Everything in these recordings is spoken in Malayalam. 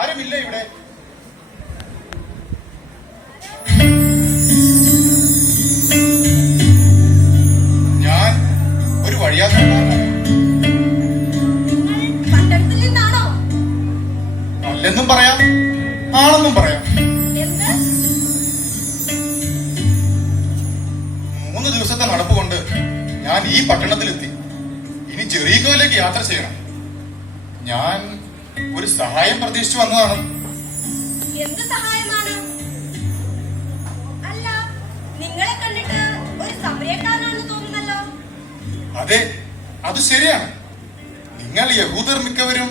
ആരുമില്ല ഇവിടെ. ഞാൻ ഒരു വഴിയാത്രക്കാരനാണ്. അല്ലെന്നും പറയാം, ആണെന്നും പറയാം. 3 ദിവസത്തെ നടപ്പ് കൊണ്ട് ഞാൻ ഈ പട്ടണത്തിലെത്തി. ഇനി ജെറീക്കോയിലേക്ക് യാത്ര ചെയ്യണം. ഞാൻ ഒരു സഹായം പ്രതീക്ഷിച്ചു വന്നതാണ്. എന്ത് സഹായമാണ്? അല്ല, നിങ്ങളെ കണ്ടിട്ട് ഒരു സമരക്കാരനാണെന്ന് തോന്നുന്നല്ലോ. അതെ, അത് ശരിയാണ്. നിങ്ങൾ യഹൂദർ മിക്കവരും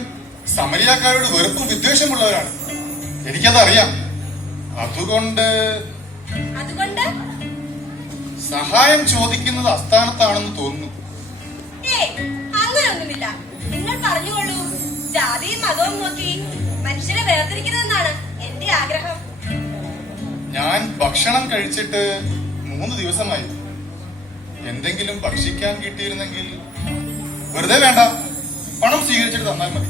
സമരിയാക്കാരോട് വെറുപ്പും വിദ്വേഷമുള്ളവരാണ്. എനിക്കതറിയാം. അതുകൊണ്ട് സഹായം ചോദിക്കുന്നത് അസ്ഥാനത്താണെന്ന് തോന്നുന്നു. അങ്ങനെയൊന്നുമില്ല. നിങ്ങൾ പറഞ്ഞുകൊള്ളൂ. ജാതിയും മതവും നോക്കി മനുഷ്യരെ വേർതിരിക്കുന്നതെന്നാണ് എന്റെ ആഗ്രഹം. ഞാൻ ഭക്ഷണം കഴിച്ചിട്ട് 3 ദിവസമായി. എന്തെങ്കിലും ഭക്ഷിക്കാൻ കിട്ടിയിരുന്നെങ്കിൽ. വെറുതെ വേണ്ട, പണം സ്വീകരിച്ചിട്ട് തന്നാൽ മതി.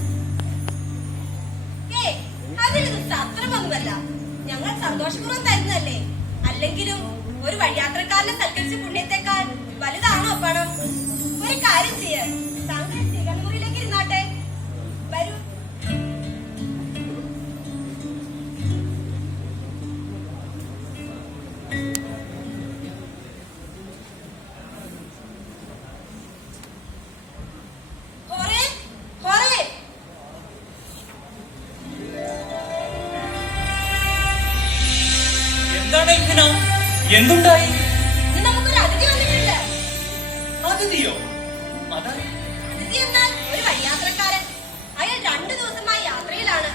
അതിലൊന്നും സത്രമൊന്നുമല്ല. ഞങ്ങൾ സന്തോഷപൂർവ്വം തരുന്നതല്ലേ. അല്ലെങ്കിലും ഒരു വഴിയാത്രക്കാരനെ സൽക്കരിച്ച പുണ്യത്തെക്കാൾ വലുതാണോ പണം? ഒരു കാര്യം ചെയ്യാൻ താങ്കൾ സ്വീകരണമുറിയിലേക്ക് ഇരുന്നാട്ടെ. വരൂ. എന്തുണ്ടായി? നമുക്കൊരു അതിഥി വന്നിട്ടുണ്ട്. അതിഥിയോ? അതിഥി എന്നാൽ ഒരു വഴിയാത്രക്കാരൻ. അയാൾ 2 ദിവസമായി യാത്രയിലാണ്.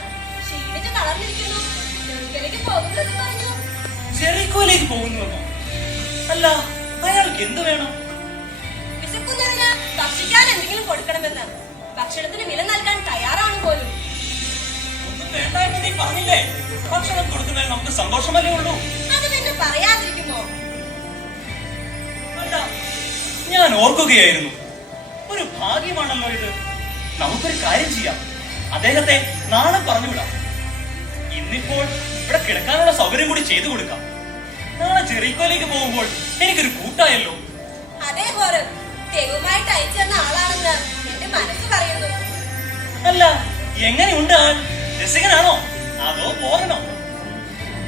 ക്ഷീണിച്ച് തളർന്നിരിക്കുന്നു. ജെറിക്കോയിലേക്ക് പോകുന്നത് പറഞ്ഞു. ജെറിക്കോയിലേക്ക് പോകുന്നുവെന്നോ? അല്ല, അയാൾക്ക് എന്ത് വേണം? വിശക്കുന്നതിന് ഭക്ഷിക്കാൻ എന്തെങ്കിലും കൊടുക്കണമെന്ന്. ഭക്ഷണത്തിന് വില നൽകാൻ തയ്യാറാണ് പോലും. ഒന്നും വേണ്ട എന്ന് നീ പറഞ്ഞില്ലേ? ഭക്ഷണം കൊടുക്കുന്നതിൽ നമുക്ക് സന്തോഷമല്ലേ ഉള്ളൂ. അത് പിന്നെ പറയാതിരിക്കുമോ? അല്ല, ഞാൻ ഓർക്കുകയായിരുന്നു. ഒരു ഭാഗ്യമാണല്ലോ ഇത്. നമുക്കൊരു കാര്യം ചെയ്യാം. അദ്ദേഹത്തെ നാളെ പറഞ്ഞുവിടാം. ഇന്നിപ്പോൾ ഇവിടെ കിടക്കാനുള്ള സൗകര്യം കൂടി ചെയ്തു കൊടുക്കാം. നാളെ ജെറിക്കോയിലേക്ക് പോകുമ്പോൾ എനിക്കൊരു കൂട്ടായല്ലോ. അതേ പോലെ തെരുവുമായിട്ട് അയച്ചെന്ന ആളാണെന്ന് എന്റെ മനസ്സ് പറയുന്നു. അല്ല, എങ്ങനെയുണ്ട് ആൾ? രസികനാണോ അതോ പോരണോ?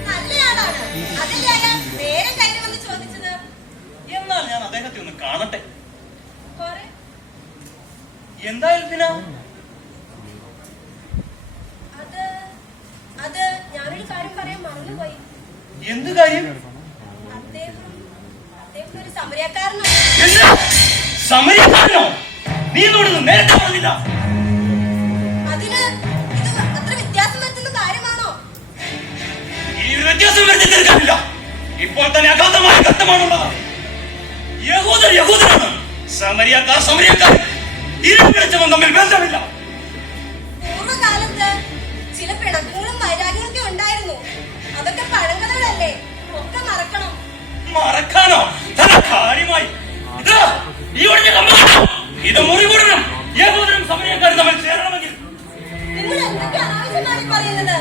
നല്ലയാളാണ്. അതല്ലേ അയാൾ നേരെ കയറി വന്ന് ചോദിച്ചത്. എന്നാൽ ഞാൻ അദ്ദേഹത്തെ ഒന്ന് കാണട്ടെ. എന്താ എൽഫിന? അത് ഞാനൊരു കാര്യം പറയാൻ മറന്നുപോയി. എന്ത് കാര്യം? അദ്ദേഹം ഒരു സമരക്കാരനോ? സമരക്കാരനോ? നീ എന്നോട് നേരത്തെ പറഞ്ഞില്ല. അതിന് ഇത് അത്ര വ്യത്യാസം വരുത്തുന്ന കാര്യമാണോ? ഈ വ്യത്യാസം വരുത്തി തീർക്കാനില്ല. ഇപ്പോൾ തന്നെ അഗാധമായ ഘട്ടമാണുള്ളത്. യഹൂദരാണ്, സമരിയക്കാർ. ഇരുവരും തമ്മിൽ ബന്ധമില്ല. പൂർവ്വകാലത്ത് ചില പിണക്കങ്ങളും വൈരാഗ്യങ്ങളൊക്കെ ഉണ്ടായിരുന്നു. അതൊക്കെ പഴങ്കഥകളല്ലേ. ഒക്കെ മറക്കണം. മറക്കാനോ? കാര്യമായി ഇത് മുറികൂടണം. യഹൂദരും സമരിയക്കാരും തമ്മിൽ ചേരണമെങ്കിൽ. നിങ്ങൾ എന്തൊക്കെ അനാവശ്യമാണ് പറയുന്നത്?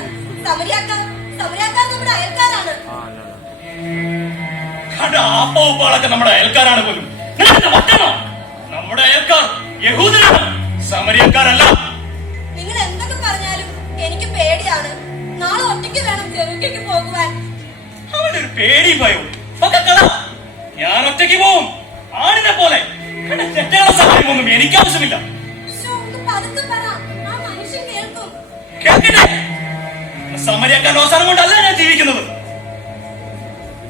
സമരിയക്കാർ നമ്മുടെ അയൽക്കാരാണ്. ആപ്പവുപ്പാളൊക്കെ നമ്മുടെ അയൽക്കാരാണ് പോലും. നമ്മുടെ അയൽക്കാർ യഹൂദരാണ്, സമരിയക്കാരല്ല. നിങ്ങൾ എന്തൊക്കെ പറഞ്ഞാലും എനിക്ക് പേടിയാണ്. നാളെ ഒറ്റയ്ക്ക് വേണം ജെറുക്കയ്ക്ക് പോകുവാൻ. അവന്റെ ഒരു പേടി ഭയവും ഒക്കെ ഞാൻ ഒറ്റയ്ക്ക് പോവും, ആണിനെ പോലെ. തെറ്റുള്ള സഹായമൊന്നും എനിക്ക് ആവശ്യമില്ല. കേൾക്കട്ടെ, സമരിയക്കാരുടെ അവസാനം കൊണ്ടല്ല ഞാൻ ജീവിക്കുന്നത്.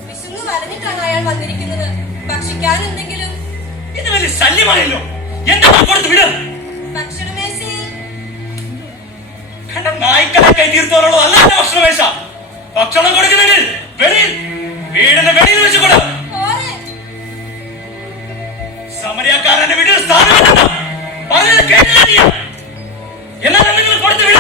വിശന്ന് വലഞ്ഞിട്ടാണ് അയാൾ വന്നിരിക്കുന്നത്. ഭക്ഷിക്കാൻ എന്തെങ്കിലും. ഇത് വലിയ ശല്യമായല്ലോ. എന്താ കൊടുത്ത് വിട. ഭക്ഷണമേശയിൽ കണ്ട നായ്ക്കളെ തീർത്തോളുള്ളത് അല്ല എന്റെ ഭക്ഷണമേശ. ഭക്ഷണം കൊടുക്കുന്നെങ്കിൽ വെളിയിൽ, വീടിന്റെ വെളിയിൽ വെച്ച് കൊടു. സമരിയക്കാരന്റെ വീട്ടിൽ സ്ഥാനമില്ല. പറഞ്ഞത് കേട്ടില്ല നീ. എന്നാൽ എന്തെങ്കിലും കൊടുത്ത് വിട.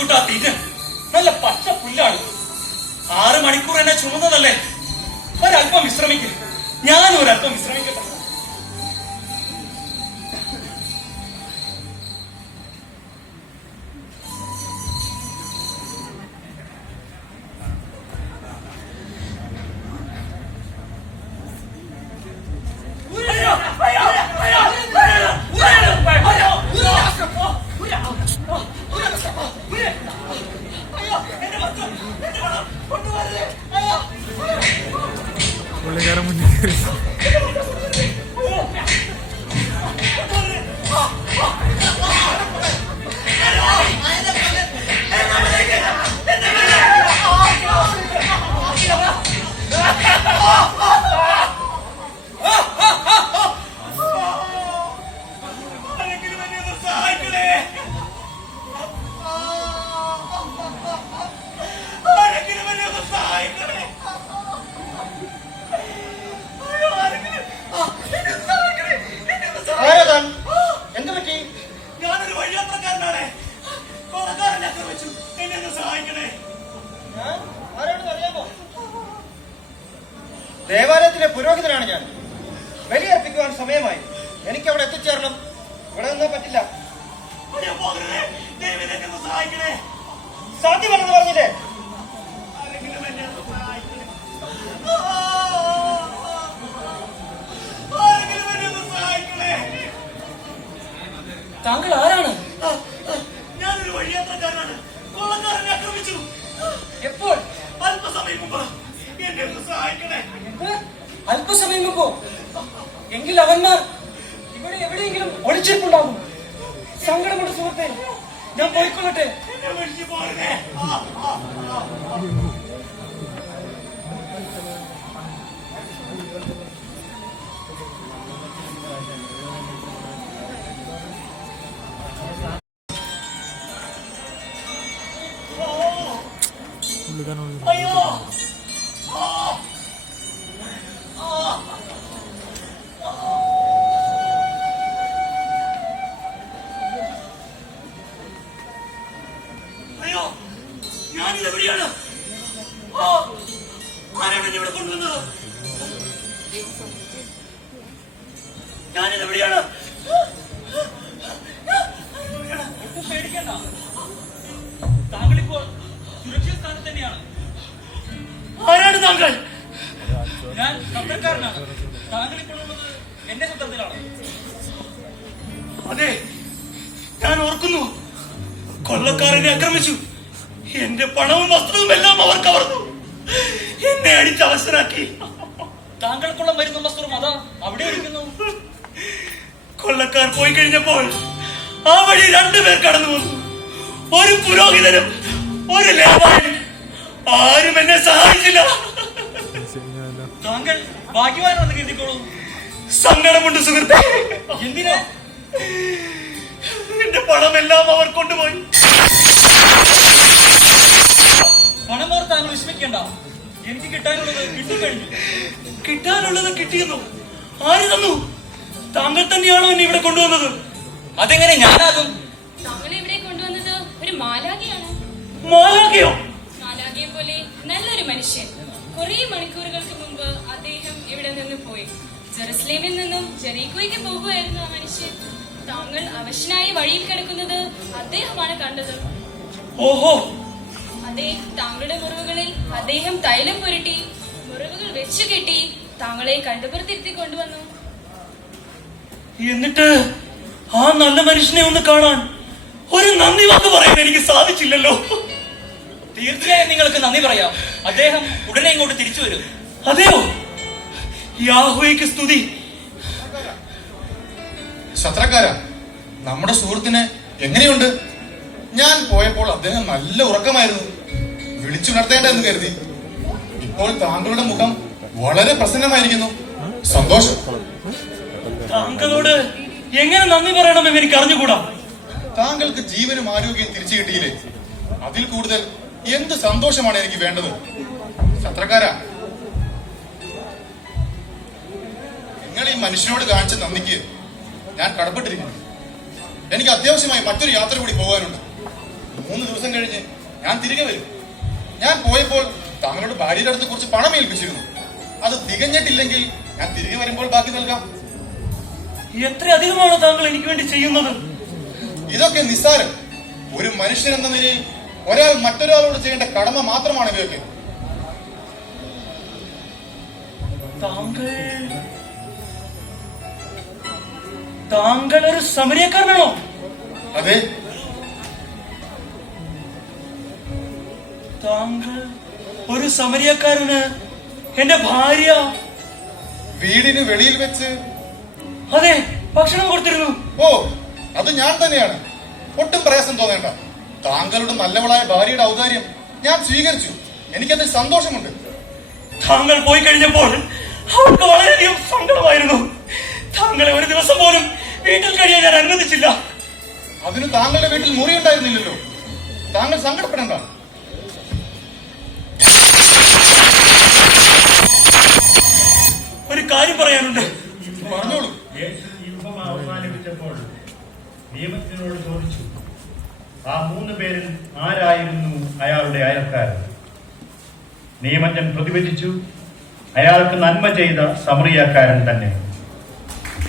മാധവൻകുട്ട തീറ്റ നല്ല പച്ച പുല്ലാണ്. 6 മണിക്കൂർ എന്നെ ചുമന്നതല്ലേ. ഒരല്പം വിശ്രമിക്കും. ഞാൻ ഒരല്പം വിശ്രമിക്കട്ടെ. പുള്ളിക്കാരൻ മുന്നിൽ കയറി. എന്ത് പറ്റി? ഞാനൊരു വഴിയാത്രക്കാരനാണ്. കൊള്ളക്കാരനെ ആക്രമിച്ചു. എന്നെ ഒന്ന് സഹായിക്കണേ. ഞാൻ ആരാണെന്ന് അറിയാമോ? ദേവാലയത്തിലെ പുരോഹിതനാണ് ഞാൻ. ബലിയർപ്പിക്കുവാൻ സമയമായി. എനിക്ക് അവിടെ എത്തിച്ചേരണം. ഇവിടെ നിന്നേ പറ്റില്ല. ഞാൻ പോകരുതേ. ദയവ് എന്നെ ഒന്ന് സഹായിക്കണേ. സാധ്യമല്ലെന്ന് പറഞ്ഞില്ലേ? ആരെങ്കിലും എന്നെ ഒന്ന് സഹായിക്കണേ. ആരെങ്കിലും എന്നെ ഒന്ന് സഹായിക്കണേ. താങ്കൾ ആരാണ്? ഞാനൊരു വഴിയാത്രക്കാരനാണ്. കൊള്ളക്കാരനെ ആക്രമിച്ചു. എപ്പോൾ? അല്പസമയം മുമ്പ്. എന്നെ ഒന്ന് സഹായിക്കണേ. അല്പസമയം മുമ്പോ? എങ്കിൽ അവന്മാർ ഇവിടെ എവിടെയെങ്കിലും ഒളിച്ചിരിപ്പുണ്ടാകും. സങ്കടമുണ്ട് സുഹൃത്തെ. ഞാൻ പോയിക്കൊള്ളട്ടെ. എന്നെ വിളിച്ചു പോകരുതേ. പുള്ളിക്കാരൻ അയ്യോ. അയ്യോ, ഞാനിതെവിടെയാണ്? ആരാണ് എന്നെ ഇവിടെ കൊണ്ടുവന്നത്? ഞാനിതെവിടെയാണ്? പേടിക്കണ്ട. താങ്കളിപ്പോൾ സുരക്ഷിത സ്ഥാനത്ത് തന്നെയാണ്. ആരാണ് താങ്കൾ? ഞാൻ സത്രക്കാരനാണ്. താങ്കൾ ഇപ്പോൾ ഉള്ളത് എന്റെ സത്രത്തിലാണ്. അതെ, ഞാൻ ഓർക്കുന്നു. കൊള്ളക്കാരനെ ആക്രമിച്ചു. എന്റെ പണവും വസ്ത്രവും എല്ലാം അവർ കവർന്നു. എന്നെ അടിച്ച് അവസരാക്കി. താങ്കൾക്കുള്ള മരുന്നും വസ്ത്രവും അതാ അവിടെ ഇരിക്കുന്നു. കൊള്ളക്കാർ പോയി കഴിഞ്ഞപ്പോൾ ആ വഴി 2 പേർ കടന്നു വന്നു. ഒരു പുരോഹിതനും ഒരു ലേവാനും. ആരും എന്നെ സഹായിച്ചില്ല. താങ്കൾ ഭാഗ്യവാനാണെന്ന് കരുതിക്കോളൂ. സങ്കടമുണ്ട് സുഹൃത്തെ. എന്തിനാ? എന്റെ പണമെല്ലാം അവർ കൊണ്ടുപോയി. പണം ഓർത്ത് താങ്കൾ വിഷമിക്കേണ്ട. എനിക്ക് കിട്ടാനുള്ളത് കിട്ടിക്കഴിഞ്ഞു. കിട്ടാനുള്ളത് കിട്ടിയെന്നു? ആര് തന്നു? താങ്കൾ തന്നെയാണോ എന്നെ ഇവിടെ കൊണ്ടുവന്നത്? അതെങ്ങനെ ഞാനാകും? താങ്കളെ ഇവിടെ കൊണ്ടുവന്നത് ഒരു മാലാഖയാണ്. മാലാഖയോ? മാലാഖയെ പോലെ നല്ലൊരു മനുഷ്യൻ. കുറെ മണിക്കൂറുകൾക്ക് മുമ്പ് അദ്ദേഹം ഇവിടെ നിന്ന് പോയി. ജെറുസലേമിൽ നിന്നും ജെറീക്കോയ്ക്ക് പോകുകയായിരുന്നു ആ മനുഷ്യൻ. താങ്കൾ അവശനായി വഴിയിൽ കിടക്കുന്നത് അദ്ദേഹമാണ് കണ്ടത്. ഓഹോ. അതെ, താങ്കളുടെ മുറിവുകളിൽ അദ്ദേഹം തൈലം പുരട്ടി മുറിവുകൾ വെച്ചു കെട്ടി താങ്കളെ കണ്ടുപുറത്തിരുത്തി കൊണ്ടുവന്നു. എന്നിട്ട് ആ നല്ല മനുഷ്യനെ ഒന്ന് കാണാൻ ഒരു നന്ദി വാക്ക് പറയാൻ എനിക്ക് സാധിച്ചില്ലല്ലോ. തീർച്ചയായും നിങ്ങൾക്ക് നന്ദി പറയാം. അദ്ദേഹം ഉടനെ ഇങ്ങോട്ട് തിരിച്ചു വരും. അതെയോ? യാഹോവയ്ക്ക് സ്തുതി. ശത്രക്കാരാ, നമ്മുടെ സുഹൃത്തിന് എങ്ങനെയുണ്ട്? ഞാൻ പോയപ്പോൾ അദ്ദേഹം നല്ല ഉറക്കമായിരുന്നു. വിളിച്ചുണർത്തേണ്ട എന്ന് കരുതി. ഇപ്പോൾ താങ്കളുടെ മുഖം വളരെ പ്രസന്നമായിരിക്കുന്നു. സന്തോഷം. താങ്കളോട് എങ്ങനെ നന്ദി പറയണമെന്ന് എനിക്ക് അറിഞ്ഞുകൂടാ. താങ്കൾക്ക് ജീവനും ആരോഗ്യവും തിരിച്ചു കിട്ടിയില്ലേ? അതിൽ കൂടുതൽ എന്ത് സന്തോഷമാണ് എനിക്ക് വേണ്ടത്? ശത്രക്കാരാ, നിങ്ങൾ ഈ മനുഷ്യനോട് കാണിച്ച നന്ദിക്ക് ഞാൻ കടപ്പെട്ടിരിക്കുന്നു. എനിക്ക് അത്യാവശ്യമായി മറ്റൊരു യാത്ര കൂടി പോകാനുണ്ട്. 3 ദിവസം കഴിഞ്ഞ് ഞാൻ തിരികെ വരും. ഞാൻ പോയപ്പോൾ താങ്കളുടെ ഭാര്യയുടെ അടുത്ത് കുറച്ച് പണം ഏൽപ്പിച്ചിരുന്നു. അത് തികഞ്ഞിട്ടില്ലെങ്കിൽ ഞാൻ തിരികെ വരുമ്പോൾ ബാക്കി നൽകാം. എത്ര അധികമാണ് താങ്കൾ എനിക്ക് വേണ്ടി ചെയ്യുന്നത്? ഇതൊക്കെ നിസ്സാരം. ഒരു മനുഷ്യൻ എന്ന നിലയിൽ ഒരാൾ മറ്റൊരാളോട് ചെയ്യേണ്ട കടമ മാത്രമാണ് ഇവയൊക്കെ. താങ്കൾ ഒരു സമരിയക്കാരനാണോ? അതെ. താങ്കൾ ഒരു സമരിയക്കാരന് എന്റെ ഭാര്യ വീടിന് വെളിയിൽ വെച്ച് അതെ ഭക്ഷണം കൊടുത്തിരുന്നു. ഓ, അത് ഞാൻ തന്നെയാണ്. ഒട്ടും പ്രയാസം തോന്നേണ്ട. താങ്കളുടെ നല്ലവളായ ഭാര്യയുടെ ഔദാര്യം ഞാൻ സ്വീകരിച്ചു. എനിക്കതിൽ സന്തോഷമുണ്ട്. താങ്കൾ പോയി കഴിഞ്ഞപ്പോൾ അവർക്ക് വളരെയധികം സങ്കടമായിരുന്നു. താങ്കളെ ഒരു ദിവസം പോലും വീട്ടിൽ കഴിയാൻ ഞാൻ അനുവദിച്ചില്ല. അതിന് താങ്കളുടെ വീട്ടിൽ മുറി ഉണ്ടായിരുന്നില്ലല്ലോ. താങ്കൾ സങ്കടപ്പെടണ്ട. ഒരു കാര്യം പറയാനുണ്ട്. പറഞ്ഞോളൂ. യേശു ഈ ഉപമ അവസാനിപ്പിച്ചപ്പോൾ നിയമജ്ഞനോട് ചോദിച്ചു, ആ 3 പേരിൽ ആരായിരുന്നു അയാളുടെ അയൽക്കാരൻ? നിയമജ്ഞൻ പ്രതിവചിച്ചു, അയാൾക്ക് നന്മ ചെയ്ത സമറിയാക്കാരൻ തന്നെ.